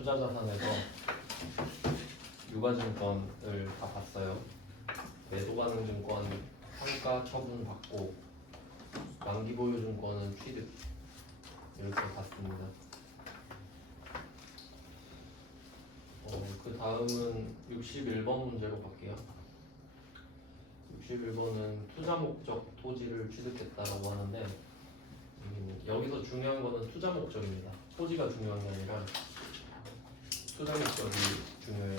투자자산에서 유가증권을 다 봤어요. 매도가능증권 평가 처분 받고 만기보유증권은 취득 이렇게 봤습니다. 그 다음은 61번 문제로 갈게요. 61번은 투자 목적 토지를 취득했다라고 하는데 여기서 중요한 거는 투자 목적입니다. 토지가 중요한 게 아니라 투자 목적이 중요해요.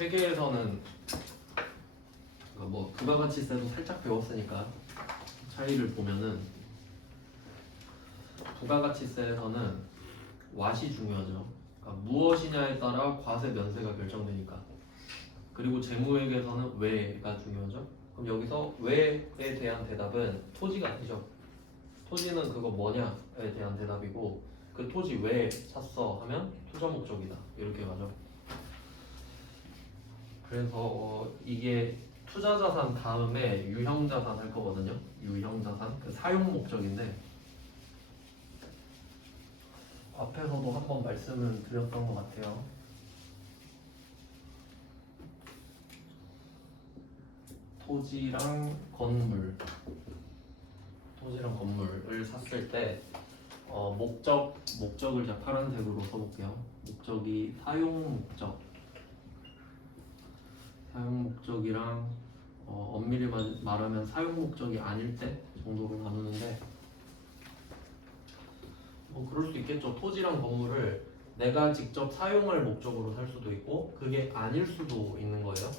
회계에서는 뭐 부가가치세도 살짝 배웠으니까 차이를 보면은 부가가치세에서는 왓이 중요하죠. 그러니까 무엇이냐에 따라 과세 면세가 결정되니까. 그리고 재무회계에서는 왜가 중요하죠. 그럼 여기서 왜에 대한 대답은 토지가 아니죠. 토지는 그거 뭐냐에 대한 대답이고 그 토지 왜 샀어 하면 투자 목적이다 이렇게 가죠. 그래서 이게 투자자산 다음에 유형자산 할 거거든요. 유형자산 그 사용 목적인데 앞에서도 한번 말씀을 드렸던 것 같아요. 토지랑 건물을 샀을 때 목적을 제가 파란색으로 써볼게요. 목적이 사용 목적이랑 엄밀히 말하면 사용 목적이 아닐 때 정도로 나누는데 그럴 수 있겠죠. 토지랑 건물을 내가 직접 사용할 목적으로 살 수도 있고 그게 아닐 수도 있는 거예요.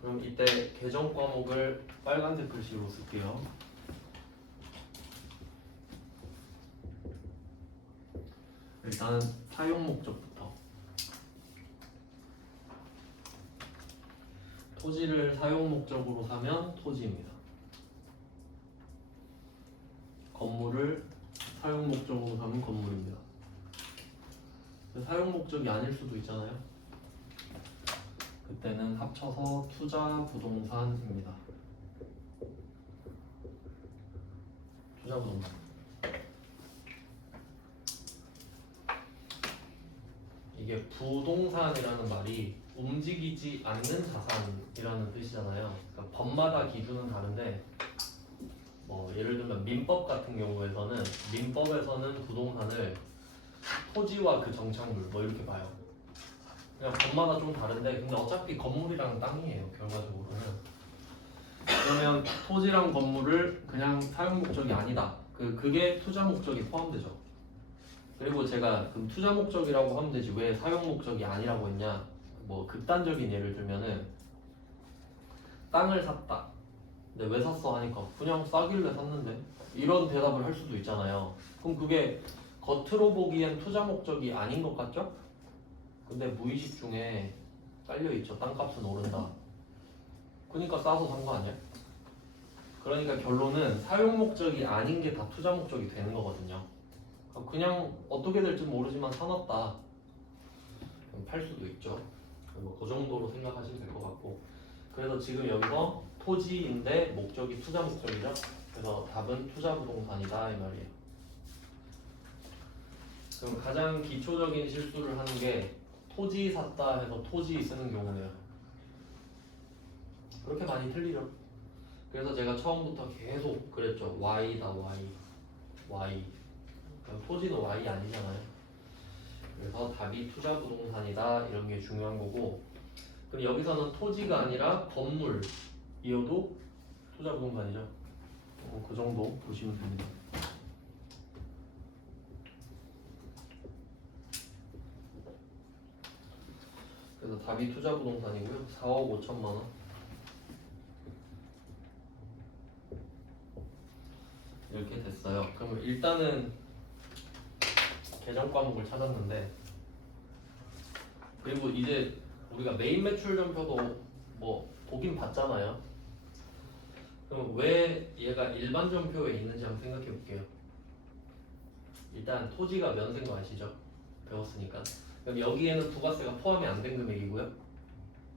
그럼 이때 계정 과목을 빨간색 글씨로 쓸게요. 일단 사용 목적부터. 토지를 사용 목적으로 사면 토지입니다. 건물을 사용 목적으로 사면 건물입니다. 사용 목적이 아닐 수도 있잖아요. 그때는 합쳐서 투자 부동산입니다. 투자 부동산. 이게 부동산이라는 말이 움직이지 않는 자산이라는 뜻이잖아요. 그러니까 법마다 기준은 다른데 예를 들면 민법 같은 경우에서는 민법에서는 부동산을 토지와 그 정착물 이렇게 봐요. 그냥 법마다 좀 다른데 근데 어차피 건물이랑 땅이에요. 결과적으로는. 그러면 토지랑 건물을 그냥 사용 목적이 아니다. 그게 투자 목적이 포함되죠. 그리고 제가 그럼 투자 목적이라고 하면 되지 왜 사용 목적이 아니라고 했냐? 극단적인 예를 들면은 땅을 샀다. 근데 왜 샀어 하니까 그냥 싸길래 샀는데 이런 대답을 할 수도 있잖아요. 그럼 그게 겉으로 보기엔 투자 목적이 아닌 것 같죠? 근데 무의식 중에 깔려있죠. 땅값은 오른다. 그러니까 싸서 산 거 아니야? 그러니까 결론은 사용 목적이 아닌 게 다 투자 목적이 되는 거거든요. 그냥 어떻게 될지 모르지만 사놨다. 팔 수도 있죠. 그 정도로 생각하시면 될 것 같고. 그래서 지금 여기서 토지인데 목적이 투자 목적이죠. 그래서 답은 투자 부동산이다 이 말이에요. 그럼 가장 기초적인 실수를 하는 게 토지 샀다 해서 토지 쓰는 경우네요. 그렇게 많이 틀리죠. 그래서 제가 처음부터 계속 그랬죠. Y다 Y. 그럼 토지는 Y 아니잖아요. 그래서 답이 투자 부동산이다 이런 게 중요한 거고. 그럼 여기서는 토지가 아니라 건물이어도 투자 부동산이죠. 그 정도 보시면 됩니다. 그래서 답이 투자 부동산이고요. 4억 5천만 원. 이렇게 됐어요. 그러면 일단은 계정 과목을 찾았는데 그리고 이제 우리가 메인 매출 전표도 보긴 봤잖아요. 그럼 왜 얘가 일반 전표에 있는지 한번 생각해 볼게요. 일단 토지가 면세인 거 아시죠? 배웠으니까. 그럼 여기에는 부가세가 포함이 안 된 금액이고요.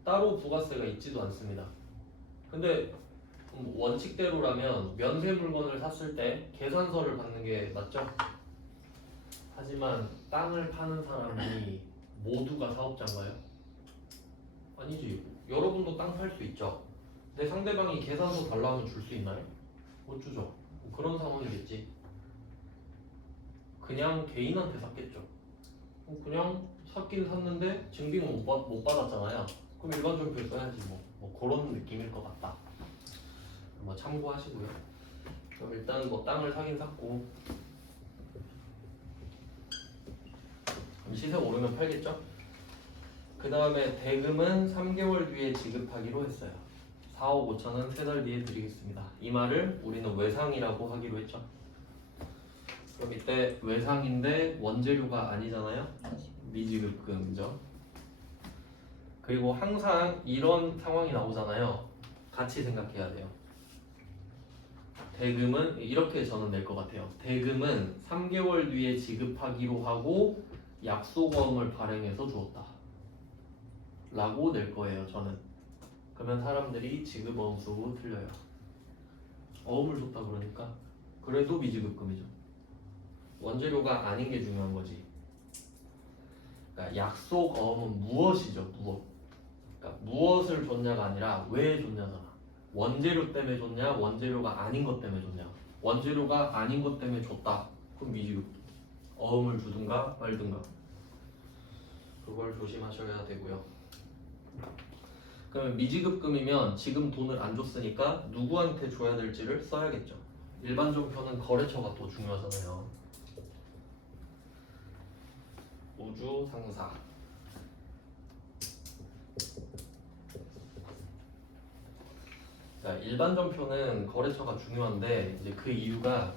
따로 부가세가 있지도 않습니다. 근데 원칙대로라면 면세 물건을 샀을 때 계산서를 받는 게 맞죠? 하지만 땅을 파는 사람이 모두가 사업자인가요? 아니지. 여러분도 땅 팔 수 있죠. 근데 상대방이 계산서 달라면 줄 수 있나요? 못 주죠. 뭐 그런 상황이겠지. 그냥 개인한테 샀겠죠. 그냥 샀긴 샀는데 증빙은 못 받았잖아요. 그럼 일반 전표에 써야지 뭐 그런 느낌일 것 같다. 뭐 참고하시고요. 그럼 일단 뭐 땅을 사긴 샀고 시세 오르면 팔겠죠? 그 다음에 대금은 3개월 뒤에 지급하기로 했어요. 4억 5천은 3달 뒤에 드리겠습니다. 이 말을 우리는 외상이라고 하기로 했죠. 그럼 이때 외상인데 원재료가 아니잖아요. 미지급금이죠. 그리고 항상 이런 상황이 나오잖아요. 같이 생각해야 돼요. 대금은 이렇게 저는 낼 것 같아요. 대금은 3개월 뒤에 지급하기로 하고 약속어음을 발행해서 주었다 라고 낼 거예요. 저는. 그러면 사람들이 지급어음 쓰고 틀려요. 어음을 줬다 그러니까 그래도 미지급금이죠. 원재료가 아닌 게 중요한 거지. 그러니까 약속어음은 무엇이죠? 무엇. 그러니까 무엇을 줬냐가 아니라 왜 줬냐잖아. 원재료 때문에 줬냐, 원재료가 아닌 것 때문에 줬냐. 원재료가 아닌 것 때문에 줬다. 그럼 미지급. 어음을 주든가 말든가. 그걸 조심하셔야 되고요. 그러면 미지급금이면 지금 돈을 안 줬으니까 누구한테 줘야 될지를 써야겠죠. 일반전표는 거래처가 더 중요하잖아요. 우주상사. 그러니까 일반전표는 거래처가 중요한데 이제 그 이유가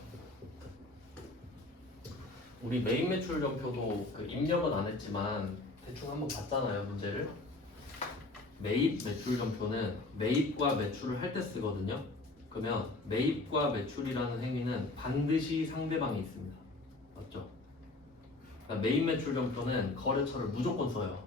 우리 매입 매출 전표도 그 입력은 안 했지만 대충 한번 봤잖아요, 문제를. 매입 매출 전표는 매입과 매출을 할 때 쓰거든요. 그러면 매입과 매출이라는 행위는 반드시 상대방이 있습니다. 맞죠? 그러니까 매입 매출 전표는 거래처를 무조건 써요.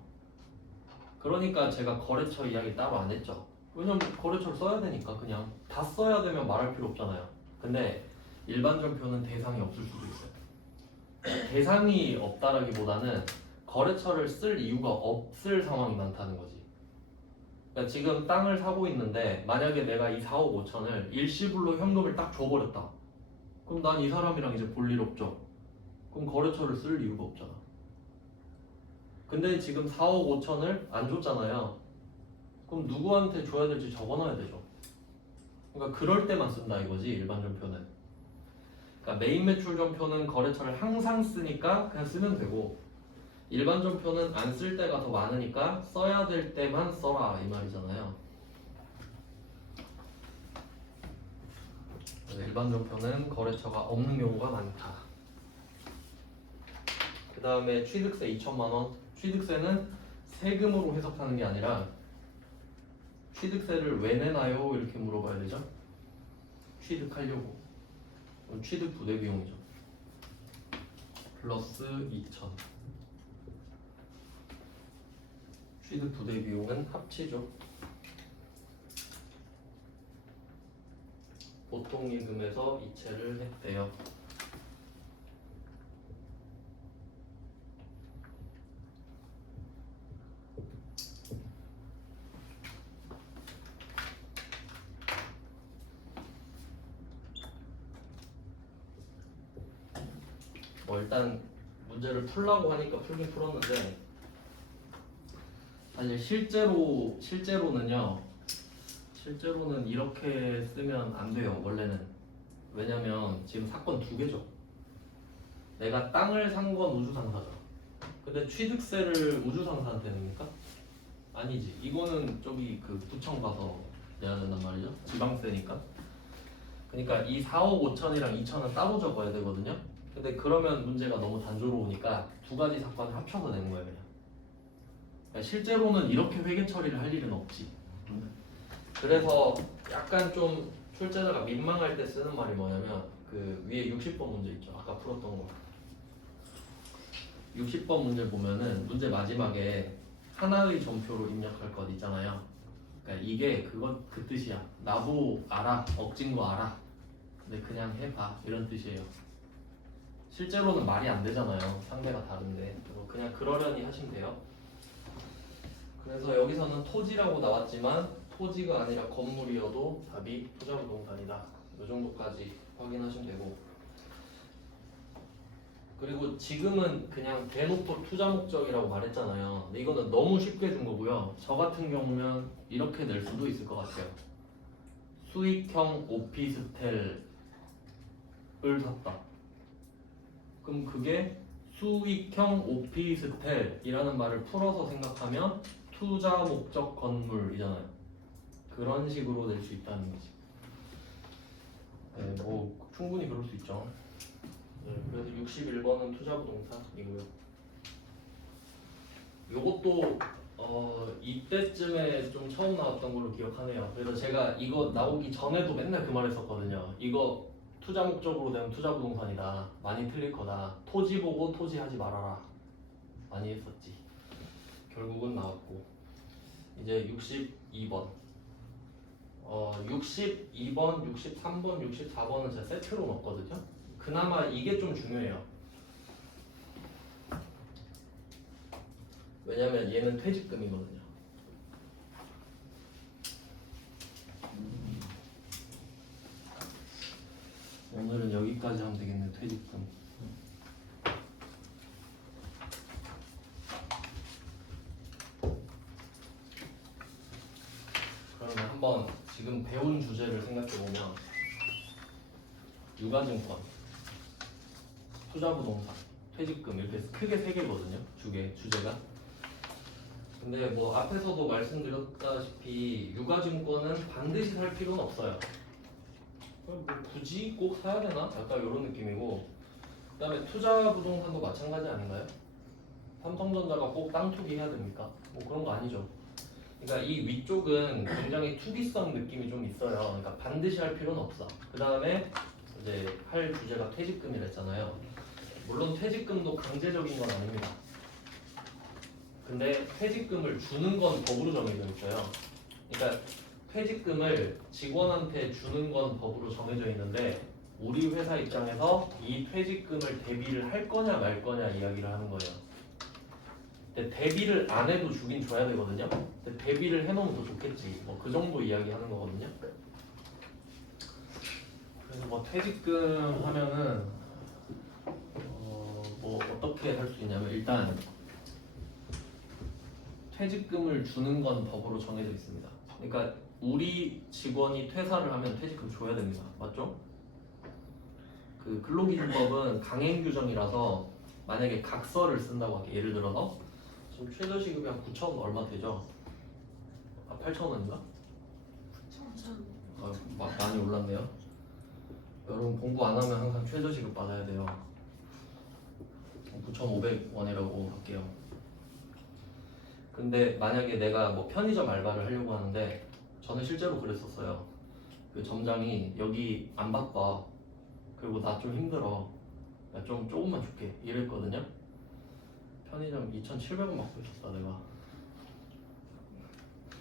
그러니까 제가 거래처 이야기 따로 안 했죠. 왜냐면 거래처를 써야 되니까 그냥 다 써야 되면 말할 필요 없잖아요. 근데 일반 전표는 대상이 없을 수도 있어요. 대상이 없다라기보다는 거래처를 쓸 이유가 없을 상황이 많다는 거지. 그러니까 지금 땅을 사고 있는데 만약에 내가 이 4억 5천을 일시불로 현금을 딱 줘버렸다. 그럼 난 이 사람이랑 이제 볼 일 없죠. 그럼 거래처를 쓸 이유가 없잖아. 근데 지금 4억 5천을 안 줬잖아요. 그럼 누구한테 줘야 될지 적어놔야 되죠. 그러니까 그럴 때만 쓴다 이거지 일반 전표는. 그러니까 매입 매출 전표는 거래처를 항상 쓰니까 그냥 쓰면 되고 일반 전표는 안 쓸 때가 더 많으니까 써야 될 때만 써라 이 말이잖아요. 일반 전표는 거래처가 없는 경우가 많다. 그 다음에 취득세 2천만 원. 취득세는 세금으로 해석하는 게 아니라 취득세를 왜 내나요? 이렇게 물어봐야 되죠. 취득하려고. 그럼 취득 부대 비용이죠. 플러스 2천. 취득 부대 비용은 합치죠. 보통 예금에서 이체를 했대요. 일단 문제를 풀라고 하니까 풀긴 풀었는데 사실 실제로는 이렇게 쓰면 안 돼요. 원래는. 왜냐면 지금 사건 두 개죠. 내가 땅을 산 건 우주상사죠. 근데 취득세를 우주상사한테 냅니까? 아니지. 이거는 저기 그 구청 가서 내야 된단 말이죠. 지방세니까. 그러니까 이 4억 5천이랑 2천은 따로 적어야 되거든요. 근데 그러면 문제가 너무 단조로우니까 두 가지 사건을 합쳐서 내는 거예요. 그냥. 그러니까 실제로는 이렇게 회계 처리를 할 일은 없지. 그래서 약간 좀 출제자가 민망할 때 쓰는 말이 뭐냐면 그 위에 60번 문제 있죠. 아까 풀었던 거. 60번 문제 보면은 문제 마지막에 하나의 전표로 입력할 것 있잖아요. 그러니까 이게 그 뜻이야. 나도 알아. 억진 거 알아. 근데 그냥 해봐. 이런 뜻이에요. 실제로는 말이 안 되잖아요. 상대가 다른데. 그냥 그러려니 하시면 돼요. 그래서 여기서는 토지라고 나왔지만 토지가 아니라 건물이어도 답이 투자부동산이다. 이 정도까지 확인하시면 되고, 그리고 지금은 그냥 대놓고 투자 목적이라고 말했잖아요. 근데 이거는 너무 쉽게 준 거고요. 저 같은 경우면 이렇게 낼 수도 있을 것 같아요. 수익형 오피스텔을 샀다. 그럼 그게 수익형 오피스텔이라는 말을 풀어서 생각하면 투자 목적 건물이잖아요. 그런 식으로 낼 수 있다는 거지. 네, 뭐 충분히 그럴 수 있죠. 네, 그래서 61번은 투자부동산이고요. 요것도 이때쯤에 좀 처음 나왔던 걸로 기억하네요. 그래서 제가 이거 나오기 전에도 맨날 그 말 했었거든요. 이거 투자 목적으로 되면 투자부동산이다. 많이 틀릴 거다. 토지 보고 토지하지 말아라. 많이 했었지. 결국은 나왔고. 이제 62번. 62번, 63번, 64번은 제가 세트로 넣었거든요. 그나마 이게 좀 중요해요. 왜냐면 얘는 퇴직금이거든요. 오늘은 여기까지 하면 되겠네. 퇴직금. 그러면 한번 지금 배운 주제를 생각해보면 유가증권, 투자부동산, 퇴직금 이렇게 크게 세 개거든요. 주제가. 근데 뭐 앞에서도 말씀드렸다시피 유가증권은 반드시 살 필요는 없어요. 뭐 굳이 꼭 사야 되나? 약간 이런 느낌이고, 그 다음에 투자부동산도 마찬가지 아닌가요? 삼성전자가 꼭 땅 투기해야 됩니까? 뭐 그런 거 아니죠. 그러니까 이 위쪽은 굉장히 투기성 느낌이 좀 있어요. 그러니까 반드시 할 필요는 없어. 그 다음에 이제 할 주제가 퇴직금이라 했잖아요. 물론 퇴직금도 강제적인 건 아닙니다. 근데 퇴직금을 주는 건 법으로 정해져 있어요. 그러니까 퇴직금을 직원한테 주는 건 법으로 정해져 있는데 우리 회사 입장에서 이 퇴직금을 대비를 할 거냐 말 거냐 이야기를 하는 거예요. 근데 대비를 안 해도 주긴 줘야 되거든요. 근데 대비를 해놓으면 더 좋겠지. 뭐 그 정도 이야기 하는 거거든요. 그래서 뭐 퇴직금 하면은 뭐 어떻게 할 수 있냐면 일단 퇴직금을 주는 건 법으로 정해져 있습니다. 그러니까 우리 직원이 퇴사를 하면 퇴직금 줘야 됩니다. 맞죠? 그 근로기준법은 강행 규정이라서 만약에 각서를 쓴다고 할게. 예를 들어서 지금 최저시급이 한 9,000원 얼마 되죠? 8,000원인가? 9,000원. 많이 올랐네요. 여러분 공부 안 하면 항상 최저시급 받아야 돼요. 9,500원이라고 할게요. 근데 만약에 내가 뭐 편의점 알바를 하려고 하는데 저는 실제로 그랬었어요. 그 점장이 여기 안 바빠. 그리고 나 좀 힘들어. 나 좀 조금만 줄게. 이랬거든요. 편의점 2,700원 받고 있었다 내가.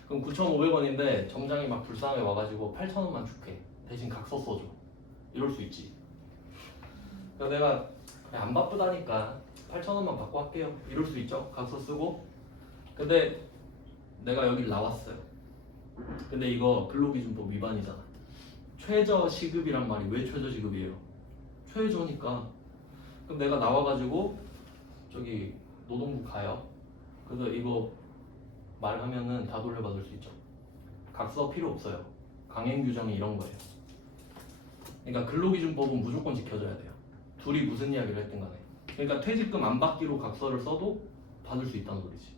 그럼 9,500원인데 점장이 막 불쌍하게 와가지고 8,000원만 줄게. 대신 각서 써줘. 이럴 수 있지. 그래서 내가 그냥 안 바쁘다니까 8,000원만 받고 할게요. 이럴 수 있죠. 각서 쓰고. 근데 내가 여길 나왔어요. 근데 이거 근로기준법 위반이잖아. 최저시급이란 말이 왜 최저시급이에요? 최저니까. 그럼 내가 나와가지고 저기 노동부 가요. 그래서 이거 말하면은 다 돌려받을 수 있죠. 각서 필요 없어요. 강행 규정이 이런 거예요. 그러니까 근로기준법은 무조건 지켜져야 돼요. 둘이 무슨 이야기를 했든 간에. 그러니까 퇴직금 안 받기로 각서를 써도 받을 수 있다는 소리지.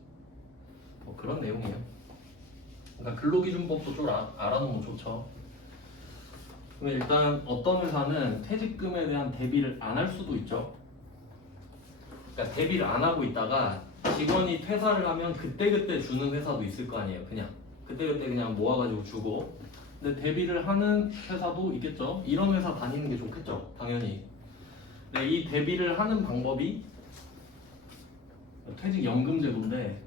뭐 그런 내용이에요. 그러니까 근로기준법도 좀 알아놓으면 좋죠. 그럼 일단 어떤 회사는 퇴직금에 대한 대비를 안 할 수도 있죠. 그러니까 대비를 안 하고 있다가 직원이 퇴사를 하면 그때그때 주는 회사도 있을 거 아니에요. 그냥 그때그때 그냥 모아가지고 주고. 근데 대비를 하는 회사도 있겠죠. 이런 회사 다니는 게 좋겠죠. 당연히. 근데 이 대비를 하는 방법이 퇴직연금제도인데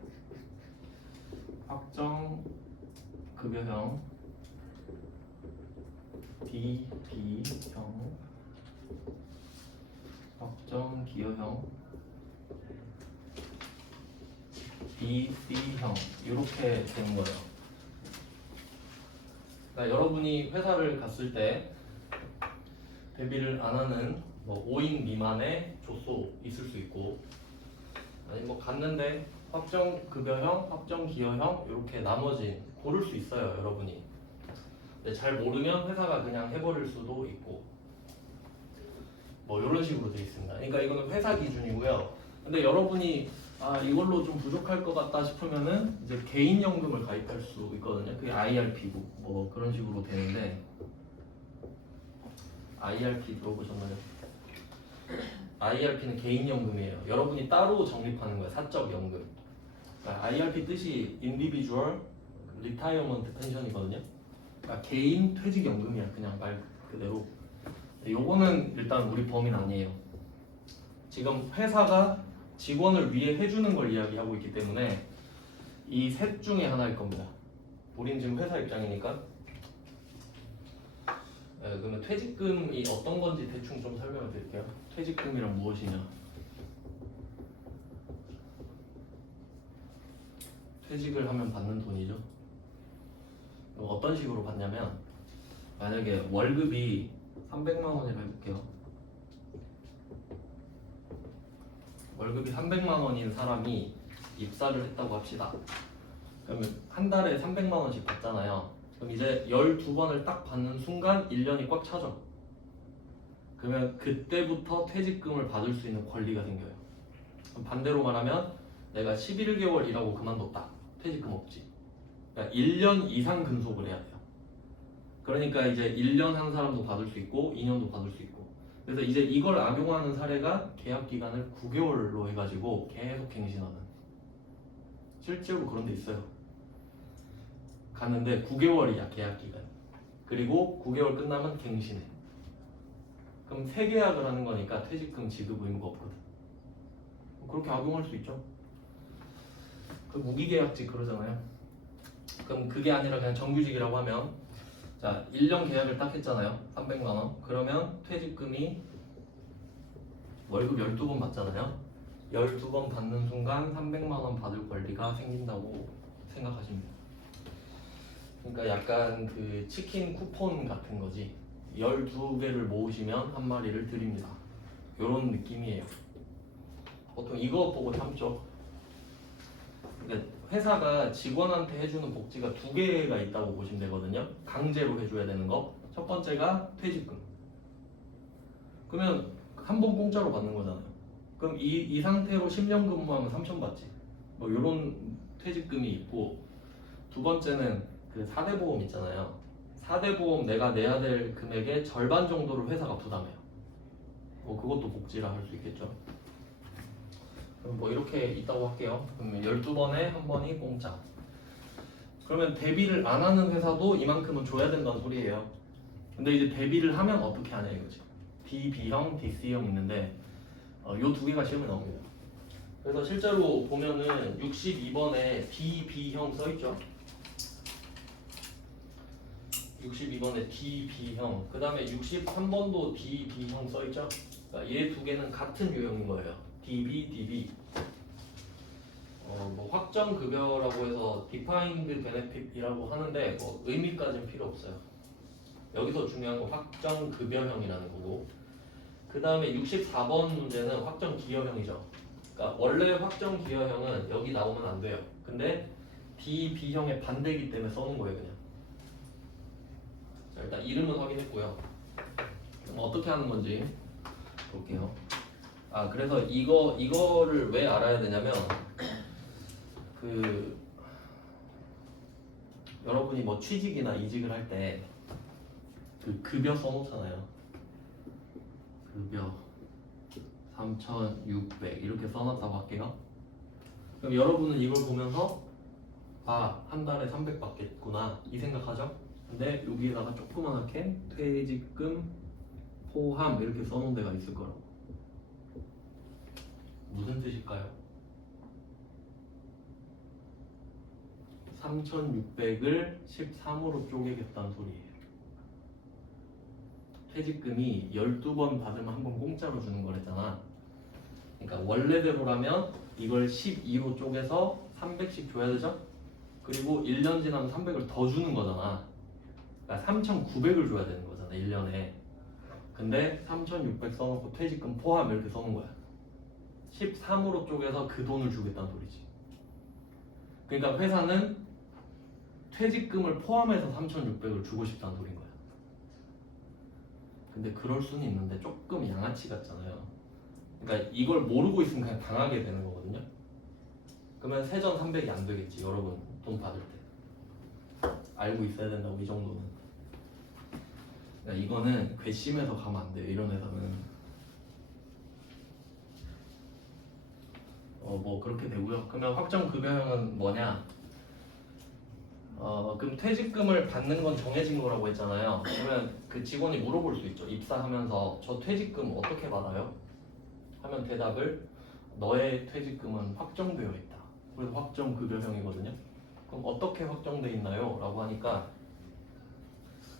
확정급여형 비비형 확정급여형 A형, BC형 이렇게 되는 거예요. 그러니까 여러분이 회사를 갔을 때 대비를 안 하는 뭐 5인 미만의 조소 있을 수 있고, 아니 뭐 갔는데 확정 급여형, 확정 기여형 이렇게 나머지 고를 수 있어요, 여러분이. 근데 잘 모르면 회사가 그냥 해버릴 수도 있고, 뭐 이런 식으로 되어 있습니다. 그러니까 이거는 회사 기준이고요. 근데 여러분이 이걸로 좀 부족할 것 같다 싶으면은 이제 개인연금을 가입할 수 있거든요. 그게 IRP고 뭐 그런 식으로 되는데, IRP 들어보셨나요? IRP는 개인연금이에요. 여러분이 따로 적립하는 거예요. 사적연금. 그러니까 IRP 뜻이 Individual Retirement Pension이거든요. 그러니까 개인 퇴직연금이야. 그냥 말 그대로. 요거는 일단 우리 범위는 아니에요. 지금 회사가 직원을 위해 해주는 걸 이야기하고 있기 때문에 이 셋 중에 하나일 겁니다. 우린 지금 회사 입장이니까. 그러면 퇴직금이 어떤 건지 대충 좀 설명을 드릴게요. 퇴직금이란 무엇이냐? 퇴직을 하면 받는 돈이죠. 어떤 식으로 받냐면, 만약에 월급이 300만 원이라 해볼게요. 월급이 300만 원인 사람이 입사를 했다고 합시다. 그러면 한 달에 300만 원씩 받잖아요. 그럼 이제 12번을 딱 받는 순간 1년이 꽉 차죠. 그러면 그때부터 퇴직금을 받을 수 있는 권리가 생겨요. 그럼 반대로 말하면 내가 11개월 일하고 그만뒀다. 퇴직금 없지. 그러니까 1년 이상 근속을 해야 돼요. 그러니까 이제 1년 한 사람도 받을 수 있고 2년도 받을 수 있고. 그래서 이제 이걸 악용하는 사례가 계약 기간을 9개월로 해가지고 계속 갱신하는. 실제로 그런 데 있어요. 갔는데 9개월이야 계약 기간. 그리고 9개월 끝나면 갱신해. 그럼 재계약을 하는 거니까 퇴직금 지급 의무가 없거든. 그렇게 악용할 수 있죠. 그 무기계약직 그러잖아요. 그럼 그게 아니라 그냥 정규직이라고 하면, 자 1년 계약을 딱 했잖아요. 300만 원. 그러면 퇴직금이 월급 12번 받잖아요. 12번 받는 순간 300만 원 받을 권리가 생긴다고 생각하시면 돼요. 그러니까 약간 그 치킨 쿠폰 같은 거지. 12개를 모으시면 한 마리를 드립니다. 요런 느낌이에요. 보통 이거 보고 참죠. 그러니까 회사가 직원한테 해주는 복지가 2개가 있다고 보시면 되거든요. 강제로 해줘야 되는 거. 첫 번째가 퇴직금. 그러면 한 번 공짜로 받는 거잖아요. 그럼 이 상태로 10년 근무하면 3천 받지. 뭐 요런 퇴직금이 있고, 두 번째는 그 4대 보험 있잖아요. 4대 보험 내가 내야 될 금액의 절반 정도를 회사가 부담해요. 뭐 그것도 복지라 할 수 있겠죠. 그럼 뭐 이렇게 있다고 할게요. 그러면 12번에 한 번이 공짜. 그러면 대비를 안 하는 회사도 이만큼은 줘야 된다는 소리예요. 근데 이제 대비를 하면 어떻게 하냐 이거지. DB형, DC형 있는데 요 2개가 시험에 나옵니다. 그래서 실제로 보면은 62번에 DB형 써있죠. 62번에 DB형, 그 다음에 63번도 DB형 써있죠. 그러니까 얘 2개는 같은 유형인 거예요. DB, DB. 뭐 확정 급여라고 해서 Defined Benefit이라고 하는데 뭐 의미까지는 필요 없어요. 여기서 중요한 건 확정 급여형이라는 거고, 그 다음에 64번 문제는 확정 기여형이죠. 그러니까 원래 확정 기여형은 여기 나오면 안 돼요. 근데 DB형의 반대이기 때문에 써놓은 거예요, 그냥. 자, 일단 이름은 확인했고요. 그럼 어떻게 하는 건지 볼게요. 그래서 이거를 왜 알아야 되냐면, 그 여러분이 뭐 취직이나 이직을 할 때 그 급여 써놓잖아요. 급여 3,600 이렇게 써놨다고 할게요. 그럼 여러분은 이걸 보면서 한 달에 300 받겠구나 이 생각하죠? 근데 여기에다가 조그맣게 퇴직금 포함 이렇게 써놓은 데가 있을 거라고. 무슨 뜻일까요? 3,600을 13으로 쪼개겠다는 소리예요. 퇴직금이 12번 받으면 한 번 공짜로 주는 거랬잖아. 그러니까 원래대로라면 이걸 12로 쪼개서 300씩 줘야 되죠? 그리고 1년 지나면 300을 더 주는 거잖아. 그러니까 3,900을 줘야 되는 거잖아 1년에. 근데 3,600 써놓고 퇴직금 포함 이렇게 써놓은 거야. 13으로 쪼개서 그 돈을 주겠다는 소리지. 그러니까 회사는 퇴직금을 포함해서 3,600을 주고 싶다는 소린 거야. 근데 그럴 수는 있는데 조금 양아치 같잖아요. 그러니까 이걸 모르고 있으면 그냥 당하게 되는 거거든요. 그러면 세전 300이 안 되겠지. 여러분 돈 받을 때 알고 있어야 된다고. 이 정도는. 그러니까 이거는 괘씸해서 가면 안 돼요. 이런 회사는. 뭐 그렇게 되고요. 그러면 확정급여형은 뭐냐? 그럼 퇴직금을 받는 건 정해진 거라고 했잖아요. 그러면 그 직원이 물어볼 수 있죠. 입사하면서 저 퇴직금 어떻게 받아요? 하면 대답을 너의 퇴직금은 확정되어 있다. 그래서 확정급여형이거든요. 그럼 어떻게 확정돼 있나요? 라고 하니까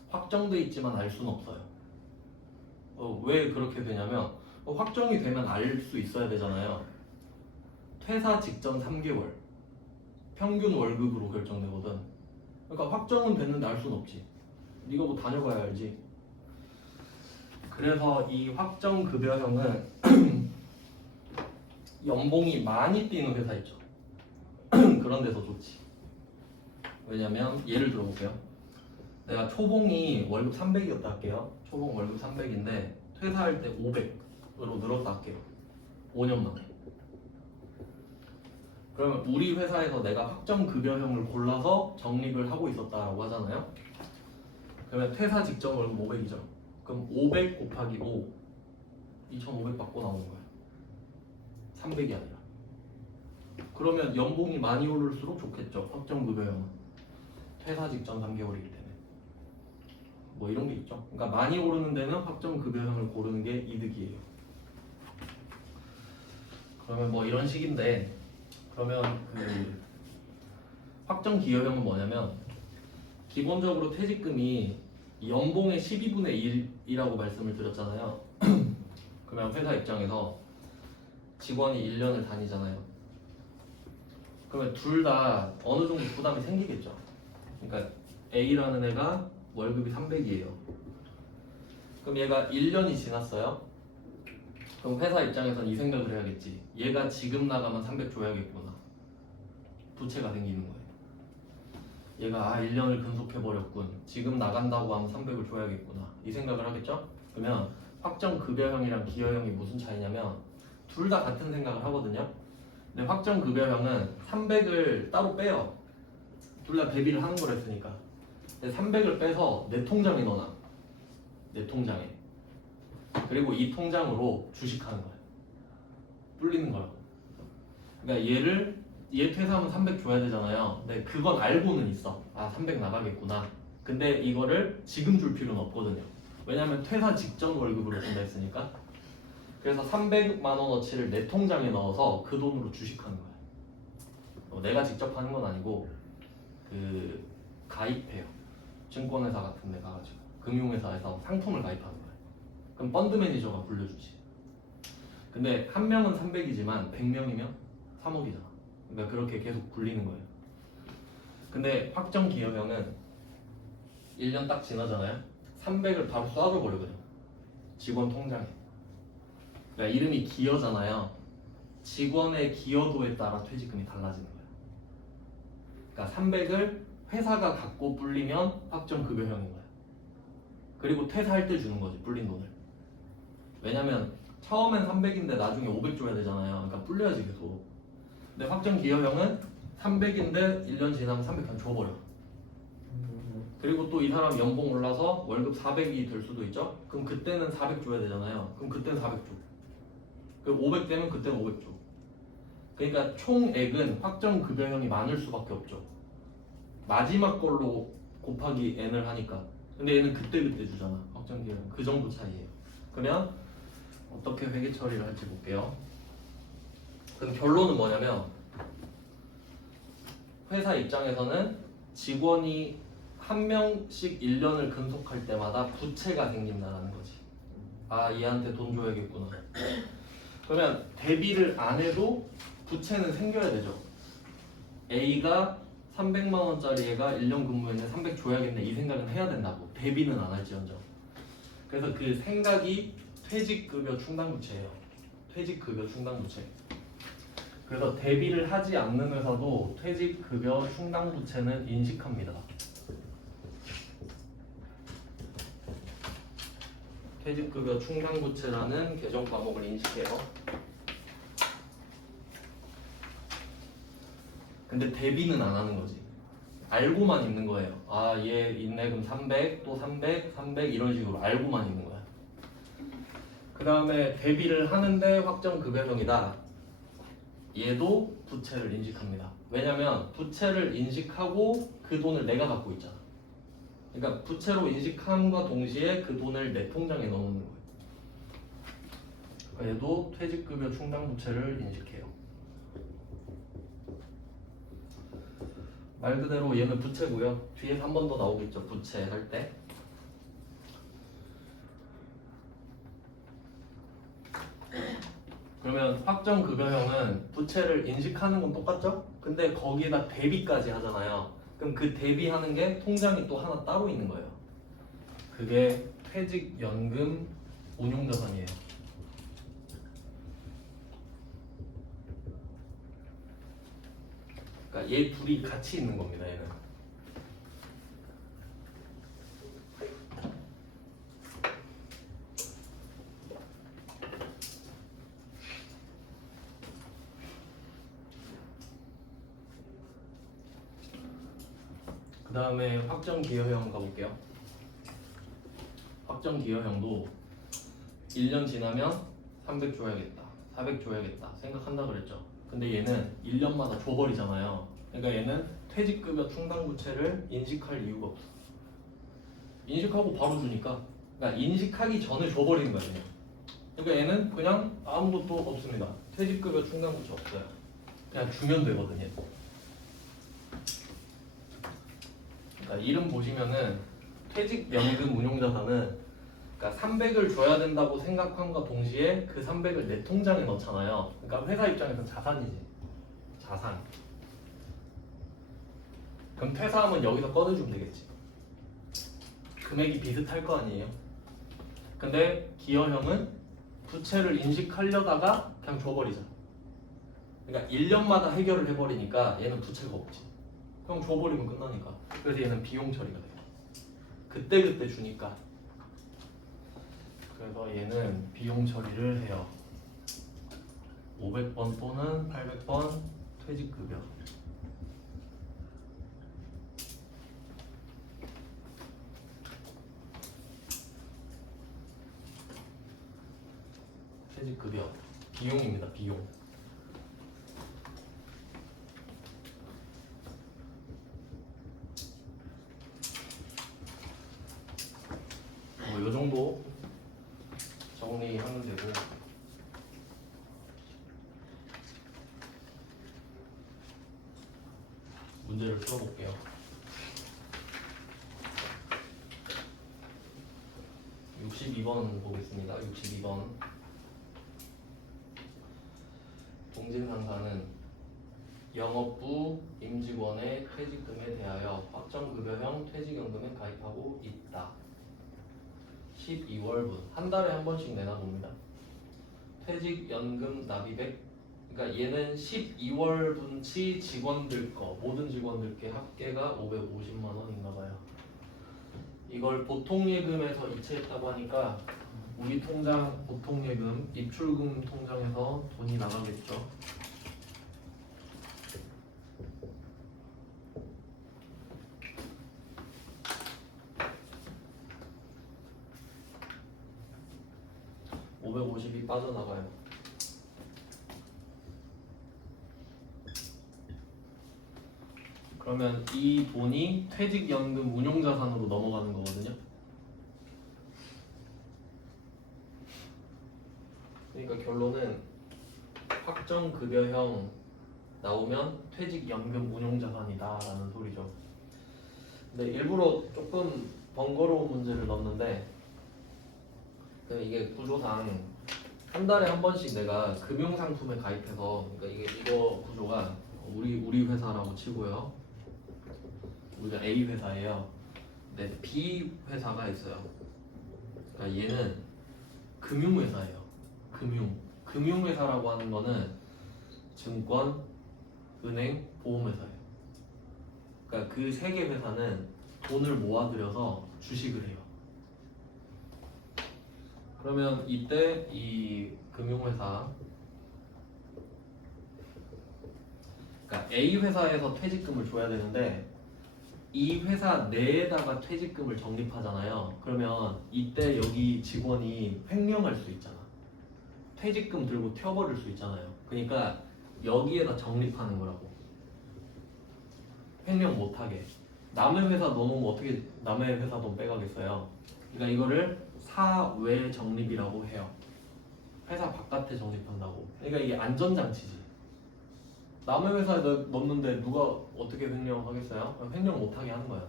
확정돼 있지만 알 수는 없어요. 왜 그렇게 되냐면 확정이 되면 알 수 있어야 되잖아요. 퇴사 직전 3개월 평균 월급으로 결정되거든. 그러니까 확정은 됐는데 알 수는 없지. 네가 뭐 다녀봐야 알지. 그래서 이 확정급여형은 연봉이 많이 뛰는 회사 있죠. 그런 데서 좋지. 왜냐면 예를 들어볼게요. 내가 초봉이 월급 300이었다 할게요. 초봉 월급 300인데 퇴사할 때 500으로 늘었다 할게요. 5년 만에. 그러면 우리 회사에서 내가 확정급여형을 골라서 적립을 하고 있었다라고 하잖아요. 그러면 퇴사 직전 월급 500이죠. 그럼 500 곱하기 5 2,500 받고 나오는 거야. 300이 아니라. 그러면 연봉이 많이 오를수록 좋겠죠. 확정급여형은 퇴사 직전 3개월이기 때문에. 뭐 이런 게 있죠. 그러니까 많이 오르는 데는 확정급여형을 고르는 게 이득이에요. 그러면 뭐 이런 식인데, 그러면 그 확정기여형은 뭐냐면 기본적으로 퇴직금이 연봉의 12분의 1이라고 말씀을 드렸잖아요. 그러면 회사 입장에서 직원이 1년을 다니잖아요. 그러면 둘 다 어느 정도 부담이 생기겠죠. 그러니까 A라는 애가 월급이 300이에요. 그럼 얘가 1년이 지났어요. 그럼 회사 입장에서는 이 생각을 해야겠지. 얘가 지금 나가면 300 줘야겠구나. 부채가 생기는 거예요. 얘가 1년을 근속해버렸군. 지금 나간다고 하면 300을 줘야겠구나. 이 생각을 하겠죠? 그러면 확정급여형이랑 기여형이 무슨 차이냐면 둘 다 같은 생각을 하거든요. 근데 확정급여형은 300을 따로 빼요. 둘 다 대비를 하는 거랬으니까. 근데 300을 빼서 내 통장에 넣어놔. 내 통장에. 그리고 이 통장으로 주식하는 거야. 불리는 거야. 그러니까 얘 퇴사하면 300 줘야 되잖아요. 근데 그건 알고는 있어. 300 나가겠구나. 근데 이거를 지금 줄 필요는 없거든요. 왜냐면 퇴사 직전 월급으로 준다 했으니까. 그래서 300만 원어치를 내 통장에 넣어서 그 돈으로 주식하는 거야. 내가 직접 하는 건 아니고 그 가입해요. 증권회사 같은 데 가가지고 금융회사에서 상품을 가입하는 거야. 그럼 펀드 매니저가 불려주지. 근데 한 명은 300이지만 100명이면 3억이잖아. 그러니까 그렇게 계속 굴리는 거예요. 근데 확정기여형은 1년 딱 지나잖아요. 300을 바로 쏴줘 버리거든. 직원 통장에. 그러니까 이름이 기여잖아요. 직원의 기여도에 따라 퇴직금이 달라지는 거예요. 그러니까 300을 회사가 갖고 불리면 확정급여형인 거야. 그리고 퇴사할 때 주는 거지, 불린 돈을. 왜냐면 처음엔 300인데 나중에 500 줘야 되잖아요. 그러니까 불려야지 계속. 근데 확정기여형은 300인데 1년 지나면 300 그냥 줘버려. 그리고 또 이 사람 연봉 올라서 월급 400이 될 수도 있죠. 그럼 그때는 400 줘야 되잖아요. 그럼 그때는 400 줘. 그럼 500 되면 그때는 500 줘. 그러니까 총액은 확정급여형이 많을 수밖에 없죠. 마지막 걸로 곱하기 n을 하니까. 근데 얘는 그때 주잖아. 확정기여형. 그 정도 차이예요. 그러면 어떻게 회계 처리를 할지 볼게요. 그럼 결론은 뭐냐면 회사 입장에서는 직원이 한 명씩 1년을 근속할 때마다 부채가 생긴다는 거지. 얘한테 돈 줘야겠구나. 그러면 대비를 안 해도 부채는 생겨야 되죠. A가 300만 원짜리 애가 1년 근무했는데 300 줘야겠네 이 생각은 해야 된다고. 대비는 안 할지언정. 그래서 그 생각이 퇴직급여 충당부채예요. 퇴직급여 충당부채. 그래서 대비를 하지 않는 회사도 퇴직급여 충당부채는 인식합니다. 퇴직급여 충당부채라는 개정 과목을 인식해요. 근데 대비는 안 하는 거지. 알고만 있는 거예요. 아, 얘 인내금 300, 또 300, 300 이런 식으로 알고만 있는 거야. 그 다음에 대비를 하는데 확정급여형이다. 얘도 부채를 인식합니다. 왜냐면 부채를 인식하고 그 돈을 내가 갖고 있잖아. 그러니까 부채로 인식함과 동시에 그 돈을 내 통장에 넣는 거예요. 그러니까 얘도 퇴직급여 충당부채를 인식해요. 말 그대로 얘는 부채고요. 뒤에서 한 번 더 나오겠죠. 부채 할 때. 그러면 확정급여형은 부채를 인식하는 건 똑같죠? 근데 거기에다 대비까지 하잖아요. 그럼 그 대비하는 게 통장이 또 하나 따로 있는 거예요. 그게 퇴직연금 운용자산이에요. 그러니까 얘 둘이 같이 있는 겁니다. 얘는. 그 다음에 확정기여형 가볼게요. 확정기여형도 1년 지나면 300 줘야겠다, 400 줘야겠다 생각한다 그랬죠. 근데 얘는 1년마다 줘버리잖아요. 그러니까 얘는 퇴직급여 충당부채를 인식할 이유가 없어. 인식하고 바로 주니까. 그러니까 인식하기 전에 줘버리는 거예요. 그냥. 그러니까 얘는 그냥 아무것도 없습니다. 퇴직급여 충당부채 없어요. 그냥 주면 되거든요. 그러니까 이름 보시면은 퇴직연금 운용자산은 그러니까 300을 줘야 된다고 생각함과 동시에 그 300을 내 통장에 넣잖아요. 그러니까 회사 입장에서는 자산이지. 자산. 그럼 퇴사하면 여기서 꺼내주면 되겠지. 금액이 비슷할 거 아니에요. 근데 기여형은 부채를 인식하려다가 그냥 줘버리잖아. 그러니까 1년마다 해결을 해버리니까 얘는 부채가 없지. 그냥 줘버리면 끝나니까. 그래서 얘는 비용 처리가 돼요. 그때그때 주니까. 그래서 얘는 비용 처리를 해요. 500번 또는 800번 퇴직급여. 퇴직급여. 비용입니다. 비용. 요 정도 정리하면 되고 문제를 풀어볼게요. 62번 보겠습니다. 62번 동진상사는 영업부 임직원의 퇴직금에 대하여 확정급여형 퇴직연금에 가입하고 있다. 12월분 한 달에 한 번씩 내나 봅니다. 퇴직연금 납입액 그러니까 얘는 12월분치 직원들 거 모든 직원들께 합계가 550만 원인가 봐요. 이걸 보통예금에서 이체했다고 하니까 우리 통장 보통예금 입출금 통장에서 돈이 나가겠죠. $550이 빠져나가요. 그러면 이 돈이 퇴직연금 운용자산으로 넘어가는 거거든요. 그러니까 결론은 확정급여형 나오면 퇴직연금 운용자산이다 라는 소리죠. 근데 일부러 조금 번거로운 문제를 넣었는데 이게 구조상 한 달에 한 번씩 내가 금융상품에 가입해서, 그러니까 이거 구조가 우리 회사라고 치고요. 우리가 A 회사예요. 근데 B 회사가 있어요. 그러니까 얘는 금융회사예요. 금융회사라고 하는 거는 증권, 은행, 보험회사예요. 그러니까 그 세 개 회사는 돈을 모아들여서 주식을 해요. 그러면 이때 이 금융회사, 그러니까 A 회사에서 퇴직금을 줘야 되는데 이 회사 내에다가 퇴직금을 적립하잖아요. 그러면 이때 여기 직원이 횡령할 수 있잖아. 퇴직금 들고 튀어버릴 수 있잖아요. 그러니까 여기에다 적립하는 거라고. 횡령 못하게. 남의 회사 넣어놓으면 어떻게 남의 회사 돈 빼가겠어요. 그러니까 이거를 사외 적립이라고 해요. 회사 바깥에 적립한다고. 그러니까 이게 안전장치지. 남의 회사에 넣었는데 누가 어떻게 횡령하겠어요? 횡령 못하게 하는 거예요.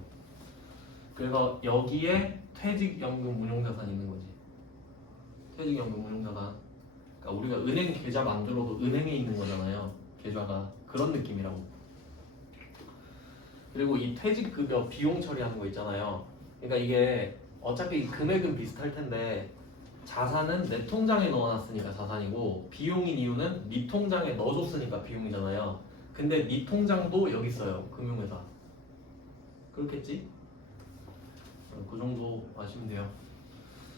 그래서 여기에 퇴직연금 운용자산이 있는 거지. 퇴직연금 운용자산. 그러니까 우리가 은행 계좌 만들어도 은행에 있는 거잖아요. 계좌가. 그런 느낌이라고. 그리고 이 퇴직급여 비용 처리하는 거 있잖아요. 그러니까 이게 어차피 금액은 비슷할 텐데 자산은 내 통장에 넣어놨으니까 자산이고 비용인 이유는 네 통장에 넣어줬으니까 비용이잖아요. 근데 네 통장도 여기 있어요. 금융회사. 그렇겠지? 그 정도 아시면 돼요.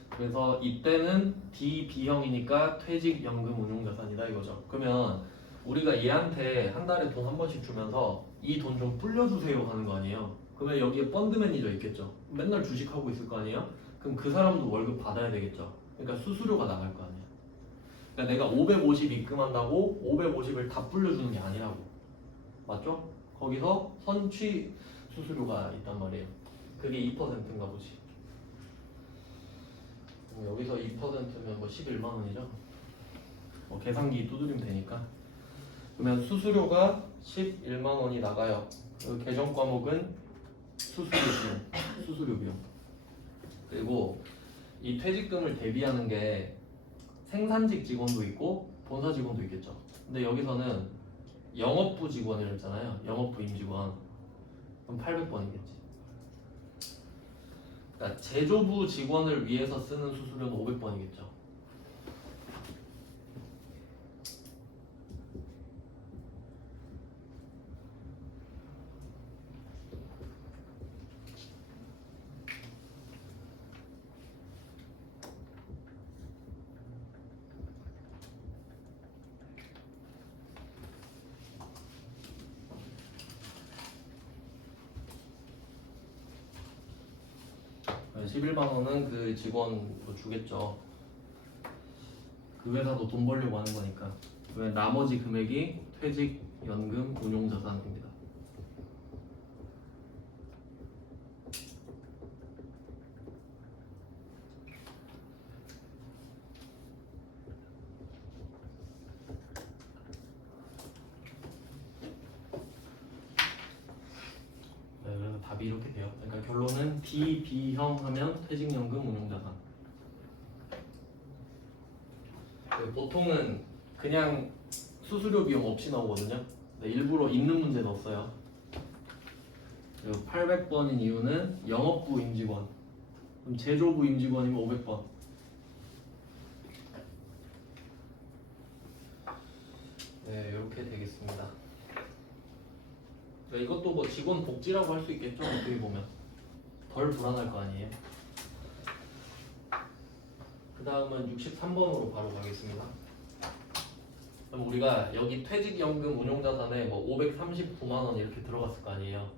그래서 이때는 D, B형이니까 퇴직연금 운용자산이다 이거죠. 그러면 우리가 얘한테 한 달에 돈 한 번씩 주면서 이 돈 좀 불려주세요 하는 거 아니에요. 그러면 여기에 펀드 매니저 있겠죠. 맨날 주식하고 있을 거 아니에요. 그럼 그 사람도 월급 받아야 되겠죠. 그러니까 수수료가 나갈 거 아니에요. 그러니까 내가 550 입금한다고 550을 다 불려주는 게 아니라고. 맞죠? 거기서 선취 수수료가 있단 말이에요. 그게 2%인가 보지. 여기서 2%면 뭐 11만 원이죠. 계산기 두드리면 되니까. 그러면 수수료가 11만 원이 나가요. 그 계정 과목은 수수료 비용. 그리고 이 퇴직금을 대비하는 게 생산직 직원도 있고 본사 직원도 있겠죠. 근데 여기서는 영업부 직원을 했잖아요. 영업부 임직원. 그럼 800번이겠지. 그러니까 제조부 직원을 위해서 쓰는 수수료는 500번이겠죠. 네, 11만 원은 그 직원도 주겠죠. 그 회사도 돈 벌려고 하는 거니까. 왜 나머지 금액이 퇴직연금 운용자산입니다. 네, 그래서 답이 이렇게 돼요. 그러니까 결론은 D, B형 하면 퇴직연금 운용자산. 보통은 그냥 수수료 비용 없이 나오거든요. 네, 일부러 있는 문제 넣었어요. 그리고 800번인 이유는 영업부 임직원. 그럼 제조부 임직원이면 500번. 네, 이렇게 되겠습니다. 이것도 뭐 직원 복지라고 할 수 있겠죠. 어떻게 보면 덜 불안할 거 아니에요. 그 다음은 63번으로 바로 가겠습니다. 그럼 우리가 여기 퇴직연금 운용자산에 뭐 539만 원 이렇게 들어갔을 거 아니에요.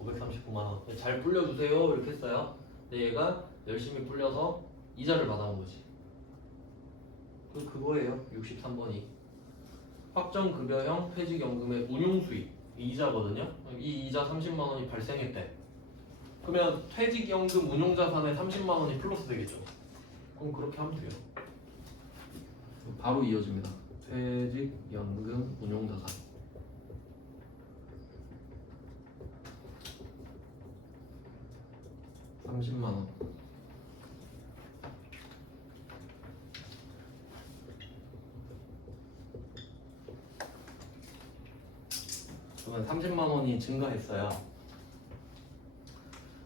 539만 원. 잘 불려주세요 이렇게 했어요. 근데 얘가 열심히 불려서 이자를 받아온 거지. 그거예요. 63번이 확정급여형 퇴직연금의 운용수입 이자거든요. 이 이자 30만 원이 발생했대. 그러면 퇴직연금 운용자산에 30만 원이 플러스 되겠죠. 그럼 그렇게 하면 돼요. 바로 이어집니다. 퇴직연금 운용자산 30만 원. 그러면 30만 원이 증가했어요.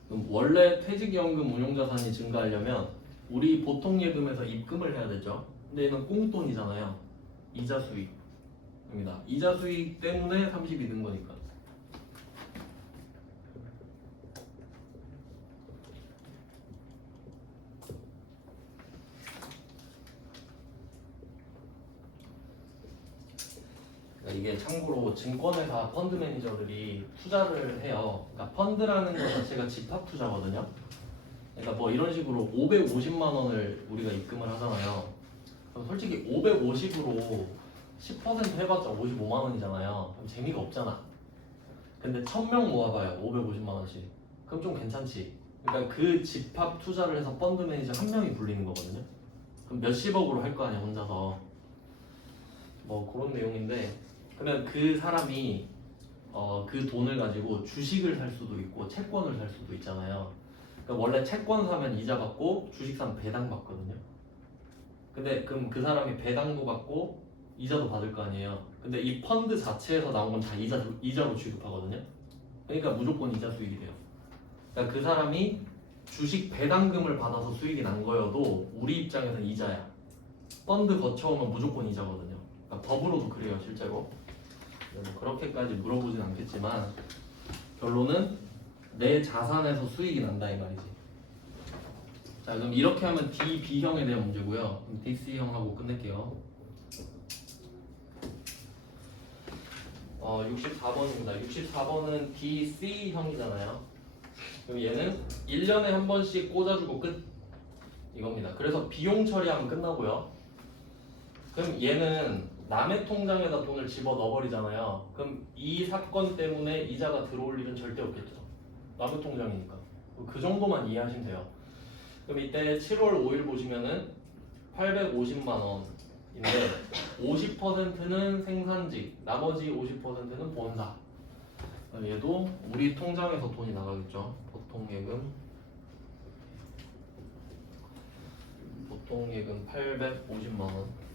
그럼 원래 퇴직연금 운용자산이 증가하려면 우리 보통 예금에서 입금을 해야 되죠. 근데 얘는 꽁돈이잖아요. 이자 수익입니다. 이자 수익 때문에 30이 는 거니까. 이게 참고로 증권회사 펀드 매니저들이 투자를 해요. 그러니까 펀드라는 것 자체가 집합 투자거든요. 그러니까 뭐 이런 식으로 550만 원을 우리가 입금을 하잖아요. 그럼 솔직히 550으로 10% 해봤자 55만 원이잖아요. 그럼 재미가 없잖아. 근데 1000명 모아봐요. 550만 원씩. 그럼 좀 괜찮지. 그러니까 그 집합 투자를 해서 펀드 매니저 한 명이 불리는 거거든요. 그럼 몇십억으로 할 거 아니야 혼자서. 뭐 그런 내용인데, 그러면 그 사람이 그 돈을 가지고 주식을 살 수도 있고 채권을 살 수도 있잖아요. 그러니까 원래 채권 사면 이자 받고 주식 사면 배당 받거든요. 근데 그럼 그 사람이 배당도 받고 이자도 받을 거 아니에요. 근데 이 펀드 자체에서 나온 건 다 이자로 취급하거든요. 그러니까 무조건 이자 수익이 돼요. 그러니까 그 사람이 주식 배당금을 받아서 수익이 난 거여도 우리 입장에서는 이자야. 펀드 거쳐오면 무조건 이자거든요. 그러니까 법으로도 그래요 실제로. 그렇게까지 물어보진 않겠지만 결론은 내 자산에서 수익이 난다 이 말이지. 자 그럼 이렇게 하면 D, B형에 대한 문제고요. 그럼 DC형하고 끝낼게요. 64번입니다. 64번은 DC형이잖아요. 그럼 얘는 1년에 한 번씩 꽂아주고 끝 이겁니다. 그래서 비용 처리하면 끝나고요. 그럼 얘는 남의 통장에다 돈을 집어 넣어버리잖아요. 그럼 이 사건 때문에 이자가 들어올 일은 절대 없겠죠. 남의 통장이니까. 그 정도만 이해하시면 돼요. 그럼 이때 7월 5일 보시면은 850만 원인데 50%는 생산직, 나머지 50%는 본사. 얘도 우리 통장에서 돈이 나가겠죠. 보통예금 850만 원.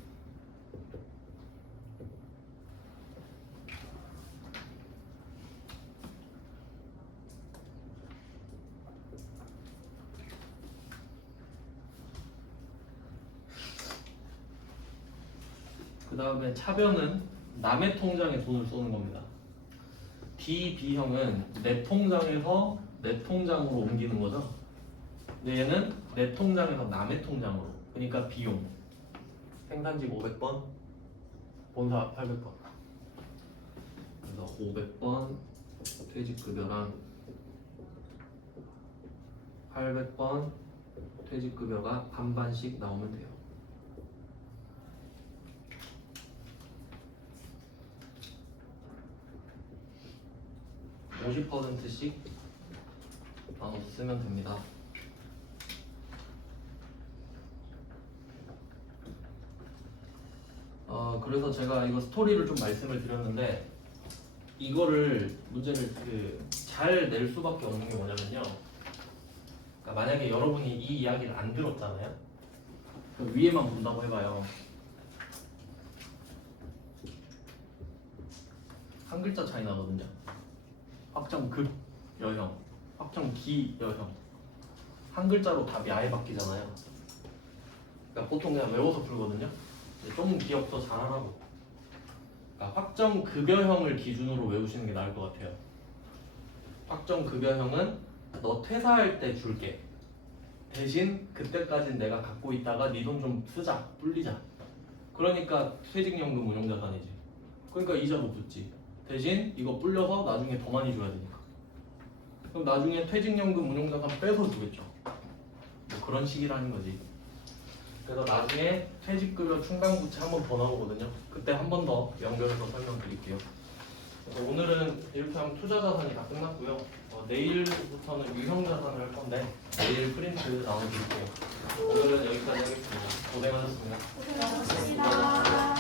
그 다음에 차변은 남의 통장에 돈을 쏘는 겁니다. D, B형은 내 통장에서 내 통장으로 옮기는 거죠. 근데 얘는 내 통장에서 남의 통장으로. 그러니까 비용. 생산직 500번, 본사 800번. 그래서 500번 퇴직급여랑 800번 퇴직급여가 반반씩 나오면 돼요. 50%씩 나눠서 쓰면 됩니다. 그래서 제가 이거 스토리를 좀 말씀을 드렸는데 이거를 문제를 잘 낼 수밖에 없는 게 뭐냐면요. 그러니까 만약에 여러분이 이 이야기를 안 들었잖아요. 그럼 위에만 본다고 해봐요. 한 글자 차이 나거든요. 확정급여형, 확정기여형. 한 글자로 답이 아예 바뀌잖아요. 그러니까 보통 그냥 외워서 풀거든요. 좀 기억도 잘하라고. 그러니까 확정급여형을 기준으로 외우시는 게 나을 것 같아요. 확정급여형은 너 퇴사할 때 줄게. 대신 그때까진 내가 갖고 있다가 네 돈 좀 쓰자, 불리자. 그러니까 퇴직연금 운용자산이지. 그러니까 이자도 붙지. 대신 이거 불려서 나중에 더 많이 줘야 되니까. 그럼 나중에 퇴직연금 운용자산 빼서 주겠죠. 뭐 그런 식이라는 거지. 그래서 나중에 퇴직급여 충당부채 한 번 더 나오거든요. 그때 한 번 더 연결해서 설명드릴게요. 그래서 오늘은 이렇게 하면 투자자산이 다 끝났고요. 내일부터는 유형자산을 할 건데 내일 프린트 나눠드릴게요. 오늘은 여기까지 하겠습니다. 고생하셨습니다. 고생하셨습니다.